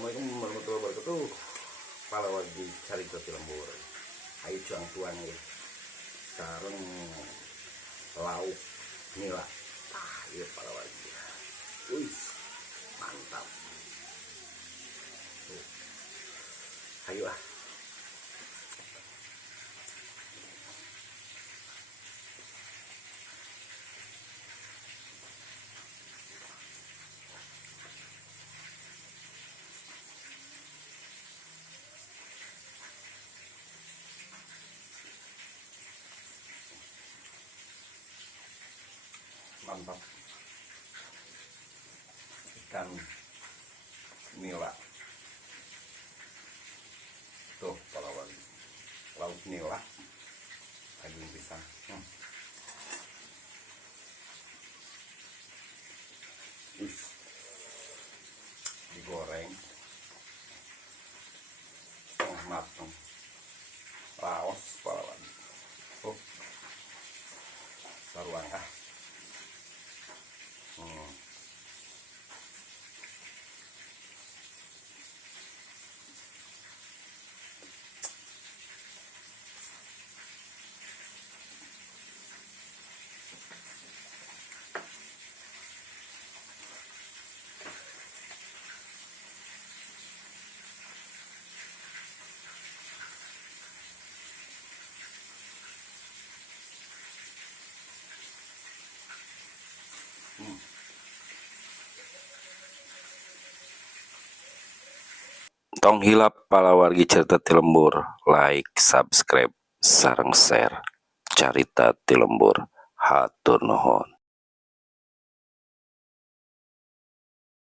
Assalamualaikum warahmatullahi wabarakatuh. Palawagi carita ti lembur. Ayo cuang-cuang ya. Sareng lauk nila. Iya palawagi. Wih, mantap. Ayo ah. Mantap. Ikan nila. Tuh palawagi. Lauk nila. Lagi pisang. Digoreng setengah matang, laos palawagi. Saruang ah. Tong hilap palawargi carita ti lembur, like, subscribe, sareng share. Carita ti lembur, hatur nuhun.